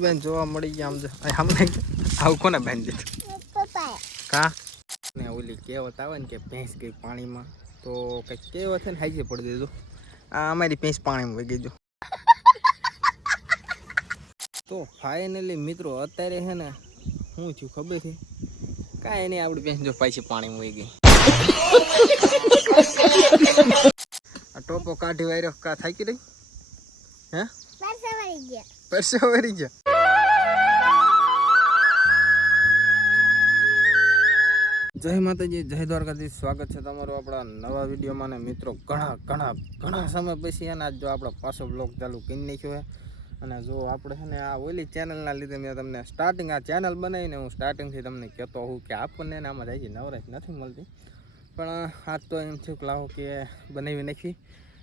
બેન જોવા મળી ગયા આમ જો આમને આવું કોને બાંધી દીધું પપ્પા કા ને ઓલી કહેવત આવે ને કે ભેંસ ગઈ પાણીમાં તો કંઈક કહેવત છે ને હાઈજે પડી દીધું આ અમારી ભેંસ પાણીમાં વહી ગઈ જો તો ફાઇનલી મિત્રો અત્યારે છે ને શું થયું ખબર છે કાંઈ નહીં આપણી ભેંસ જો પાછી પાણીમાં વહી ગઈ આ ટોપો કાઢી વાયરો કા થાકી રહી હે પરસેવારી ગયા જય માતાજી જય દ્વારકાધીશ સ્વાગત છે તમારું આપણા નવા વિડીયોમાં ને મિત્રો ઘણા સમય પછી એને આજ જો આપણો પાછો બ્લોગ ચાલુ કરી નાખ્યો છે અને જો આપણે છે ને આ ઓલી ચેનલના લીધે મેં તમને સ્ટાર્ટિંગ આ ચેનલ બનાવીને હું સ્ટાર્ટિંગથી તમને કહેતો હોઉં કે આપણને આમાં જાય નવરાશ નથી મળતી પણ આજ તો એમ થયું કે લાવો કે બનાવી નાખી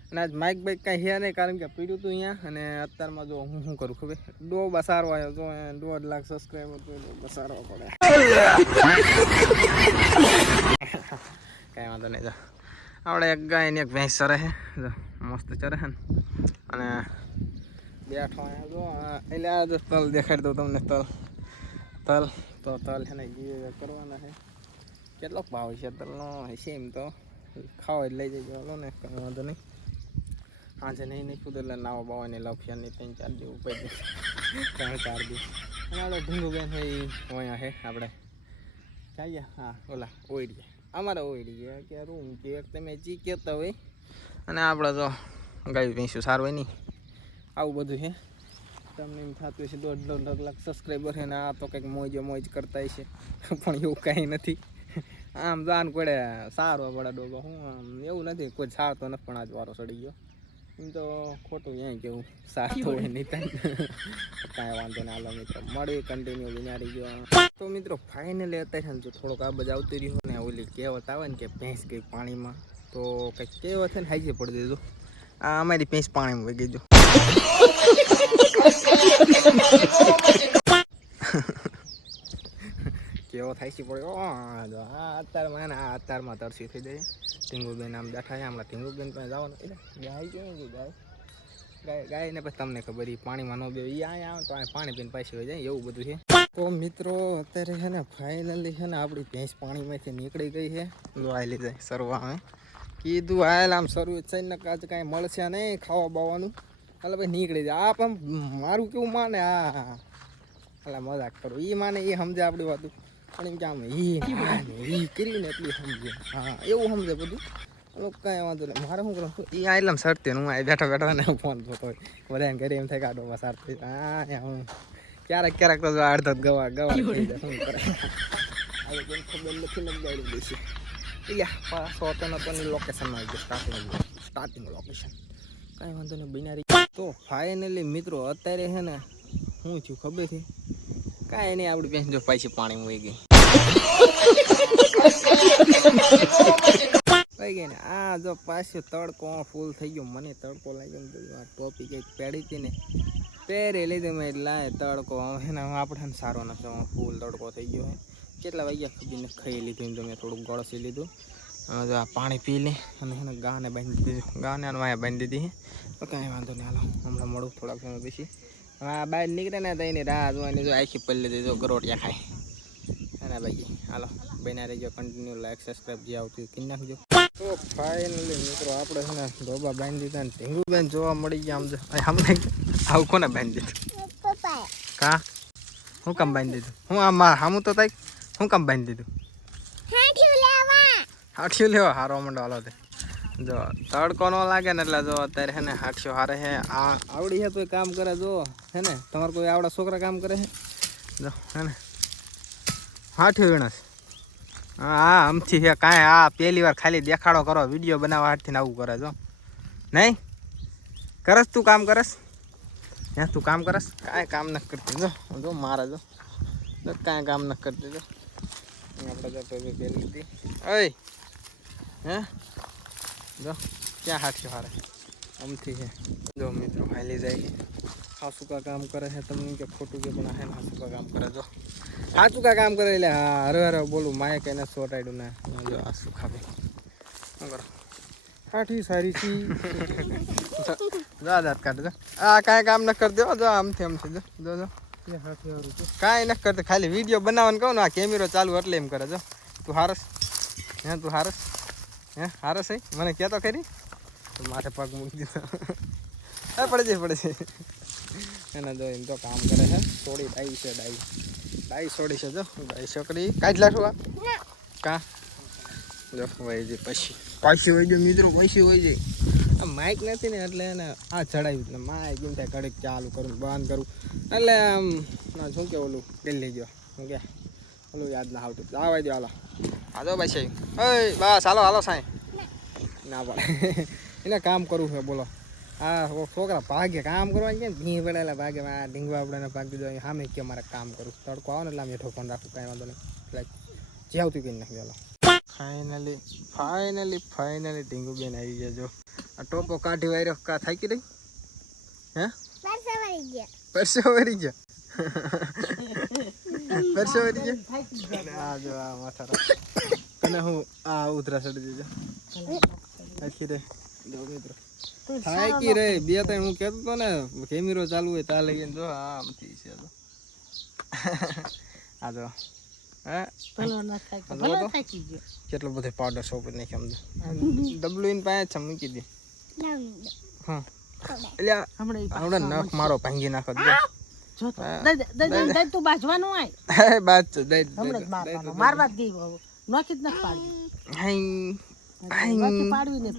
અને આજ માઇક બાઇક કાંઈ છે નહીં કારણ કે પીડ્યું હતું અહીંયા અને અત્યારમાં જો હું શું કરું ખબર ડોબા સારો આવ્યો જો 1.5 લાખ સબસ્ક્રાઈબર તો ડોબા સારવા પડે કાંઈ વાંધો નહીં જો આપણે એક ગાય ને એક ભેંસ ચરે છે જો મસ્ત ચરે છે ને અને બેઠો અહીંયા જો એટલે આ જો તલ દેખાડી દઉં તમને તલ છે ને એ કરવાના છે કેટલો ભાવ છે તલનો હશે એમ તો ખાવા જ લઈ જજો હાલો ને કંઈ વાંધો નહીં આજે નહીં ખુદ એટલે નાવા બાવાની લફિયાની 3-4 જેવું પડી 3-4 દી અને આપણે ઢીંગુબેન હોય અહીંયા છે આપણે જઈએ હા ઓલા ઓઈડીએ અમારા ઓઈડીએ કે રૂમ કે એક તમે જી કહેતા હોય અને આપણે તો ગાય ભેંસું સારું હોય નહીં આવું બધું છે તમને એમ થતું હોય છે 1.5 લાખ સબસ્ક્રાઈબર છે ને આ તો કંઈક મોજ કરતા છે પણ એવું કાંઈ નથી આમ જાન પડે સારો પડે ડોબો હું આમ એવું નથી કોઈ સારતો નથી પણ આજ વારો ચડી ગયો એમ તો ખોટું અહીંયા કેવું સારું હોય નહીં કાંઈ વાંધો નહીં હાલો મિત્રો મળી કન્ટિન્યુ વિનારી ગયો તો મિત્રો ફાઇનલી અત્યારે જો થોડોક આ બધું આવતી રહ્યું ને ઓલી કહેવત આવે ને કે ભેંસ ગઈ પાણીમાં તો કંઈક કહેવત છે ને હાઈજે પડી દીધું આ અમારી ભેંસ પાણીમાં વહી ગઈ જો કેવો થાય છે પડ્યો હા અત્યારમાં આ અત્યારમાં તરસી થઈ જાય ટીંગુબેન આમ બેઠા છે હમણાં ટીંગુબેન પાસે જવાનું એટલે ગાય કેવું ગાયને પછી તમને ખબર એ પાણીમાં ન બે એ અહીંયા આવે તો આ પાણી પીને પાછી હોય જાય એવું બધું છે તો મિત્રો અત્યારે છે ને ફાઇનલી છે ને આપણી ભેંસ પાણીમાંથી નીકળી ગઈ છે લો આવેલી જાય સરવા અમે કીધું આવેલ આમ સરવું છે ને કાચ કાંઈ મળશે નહીં ખાવા બાવાનું એટલે ભાઈ નીકળી જાય આ પણ મારું કેવું માને આ એટલે મજાક કરું એ માને એ સમજે આપણી વાતું પણ એમ કે આમ એ કરીને એટલી સમજે હા એવું સમજે બધું કાંઈ વાંધો નહીં મારે શું કરું એ આટલામ સરતે હું આ બેઠા ને ફોન જોતો હોય બધાને ઘરે એમ થાય કે આડો સાર થઈ હા હું ક્યારેક તો અડધો ગવા થઈ જાય શું કરે હવે કેમ ખબર નથી લગાડી દઈશ પાછો હતો લોકેશનમાં આવી ગયો સ્ટાર્ટિંગ લોકેશન કાંઈ વાંધો નહીં બિનારી તો ફાઇનલી મિત્રો અત્યારે છે ને શું થયું ખબર છે કાંઈ નહીં આપણી ભેંસ જો પાછી પાણીમાં વહી ગઈ ને આ જો પાછું તડકો ફૂલ થઈ ગયો મને તડકો લાગ્યો ને ટોપી કંઈક પહેરી હતી ને પહેરી લીધી મેં લાય તડકો એને આપણે સારો નથી ફૂલ તડકો થઈ ગયો કેટલા વાગ્યા સુધી ખાઈ લીધું એમ તો મેં થોડુંક ગળસી લીધું જો આ પાણી પી લે અને એને ગાને બાંધી દીધું ગાને વાયા બાંધી દીધી તો કાંઈ વાંધો નહીં હાલો હમણાં મળું થોડાક સમય પછી હા બહાર નીકળે ને તો એની રાહ જોવાની જો આખી પલ્લી દીધો ગરોટિયા ખાય અને ભાઈ હાલો બના રહીજો કન્ટિન્યુ લાઈક સબસ્ક્રાઈબ જે આવતું કરી નાખજો તો ફાઇનલી મિત્રો આપણે છે ને ડોબા બાંધી દીધા ને ઢીંગુબેન જોવા મળી ગયા આમ જો અમને આવું કોને બાંધી દીધું કા હું કામ બાંધી દીધું હું આમ હામું તો થાય હું કામ બાંધી દીધું હાઠિયું લેવા હારો મંડો હાલો તે જો તડકો ન લાગે ને એટલે જો અત્યારે છે ને હાઠિયો હારે છે આ આવડી છે તો કામ કરે જો હે ને તમારે કોઈ આવડા છોકરા કામ કરે છે જો હે ને હાઠિયો વીણસ હા આમથી છે કાંઈ હા પહેલી વાર ખાલી દેખાડો કરો વિડીયો બનાવવા હાથથી આવું કરે જો નહીં કરસ તું કામ કરસ હે તું કામ કરસ કાંઈ કામ નથી કરતી જો મારે જો કાંઈ કામ નથી કરતી જો આપણે જો પહેલી લીધી ઓય હે જો ક્યાં હાથિયો હારે આમથી છે જો મિત્રો હાલી જાય હાસુકા કામ કરે છે તમને કે ખોટું કે પણ હે હાસુકા કામ કરે જો હાસુકા કામ કરે એટલે હા હરે બોલું માએ કઈને સોટાડ્યું ને જો આ સુખા ભાઈ શું કરો હાઠી સારી છી જો દાંત કાઢ જો આ કાંઈ કામ ન કરી દો જો આમથી જો કાંઈ નથી કરતો, ખાલી વિડીયો બનાવવાનું કહું ને આ કેમેરો ચાલુ એટલે એમ કરે. જો તું હારસ, હે તું હારસ, હે હારસ હે મને કહેતો ખરી. તો માથે પગ મૂકી દીધો. પડે છે એના જો એમ તો કામ કરે છે. થોડી ડાઈ છે, ડાઈ છોડી છે. જો ડાઈ છોકરી કાઢી લાશું આ કા જો હોય છે. પછી હોય છે મિત્રો, પછી હોય છે. આ માઇક નથી ને એટલે એને આ ચડાવ્યું ને માઇક એમ થાય કડક ચાલુ કરું બંધ કરું એટલે આમ શું કે ઓલું દિલ્હી ગયો શું કે ઓલું યાદ ના આવતું. આવવા દો હાલો. હા જો પછી ઓય બસ હાલો સાંઈ ના પડે. એને કામ કરવું છે બોલો. હા છોકરા ભાગે કામ કરવાનું કેમ ભીં પડેલા ભાગે ઢીંગવા આપણે ભાગ દીધો સામે કે મારે કામ કરું. તડકો આવો ને એટલે આમ હેઠો ફોન રાખું, કાંઈ વાંધો નહીં. એટલે જે આવતું કંઈ નાખી ચાલો. ફાઇનલી ઢીંગુબેન આવી ગયા. જો આ ટોપો કાઢી વાયરો કા થાકી રહી હે પરસો વરી ગયા આ જો આ માથા અને હું આ ઉધરા ચડી દેજો આખી રે જો મિત્રો થાકી રે. બે ત્રણ હું કહેતો હતો ને કેમેરો ચાલુ હોય તા લઈને જો આમથી છે. તો આ જો કેટલો બધો પાવડર સોપ નાખ્યો આમ ડબલું ઇન પાસે છે મૂકી દે. હા એટલે હમણાં નખ મારો ભાંગી નાખો. તું બાજવાનું હોય બાદ મારવા દે નોખી જ નથી પાડવી.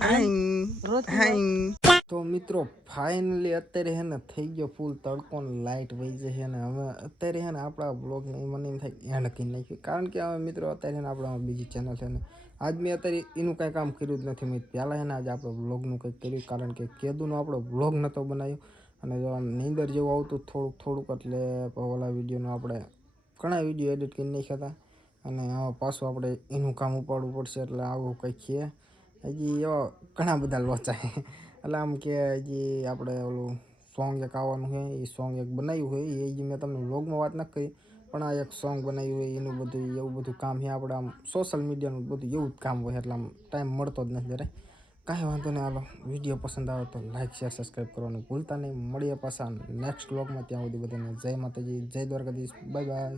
તો મિત્રો ફાઇનલી અત્યારે હે ને થઈ ગયો ફૂલ તડકો ને લાઇટ વહી જશે ને હવે અત્યારે હે ને આપણા બ્લોગને મને એમ થાય એન્ડ કરી નાખ્યું. કારણ કે હવે મિત્રો અત્યારે ને આપણા બીજી ચેનલ છે ને આજ મેં અત્યારે એનું કાંઈ કામ કર્યું જ નથી. મેં પહેલાં એને આજે આપણે બ્લોગનું કંઈક કર્યું કારણ કે કેદુનો આપણો બ્લોગ નહોતો બનાવ્યો અને જો આમ નીંદર જેવું આવતું થોડુંક એટલે ઓલા વિડીયોનો આપણે ઘણા વિડીયો એડિટ કરી નાખ્યા હતા અને હવે પાછું આપણે એનું કામ ઉપાડવું પડશે એટલે આવું કંઈક છે. હજી એવા ઘણા બધા લોચાય એટલે આમ કે હજી આપણે ઓલું સોંગ એક આવવાનું છે એ સોંગ એક બનાવ્યું હોય એ હજી મેં તમને વ્લોગમાં વાત નથી કરી પણ આ એક સોંગ બનાવ્યું હોય એનું બધું એવું બધું કામ છે. આપણે આમ સોશિયલ મીડિયાનું બધું એવું જ કામ હોય એટલે આમ ટાઈમ મળતો જ નથી જ્યારે. કાંઈ વાંધો નહીં. હાલો વિડીયો પસંદ આવે તો લાઈક શેર સબસ્ક્રાઈબ કરવાનું ભૂલતા નહીં. મળીએ પાછા નેક્સ્ટ વ્લોગમાં. ત્યાં સુધી બધાને જય માતાજી, જય દ્વારકાધીશ, બાય બાય.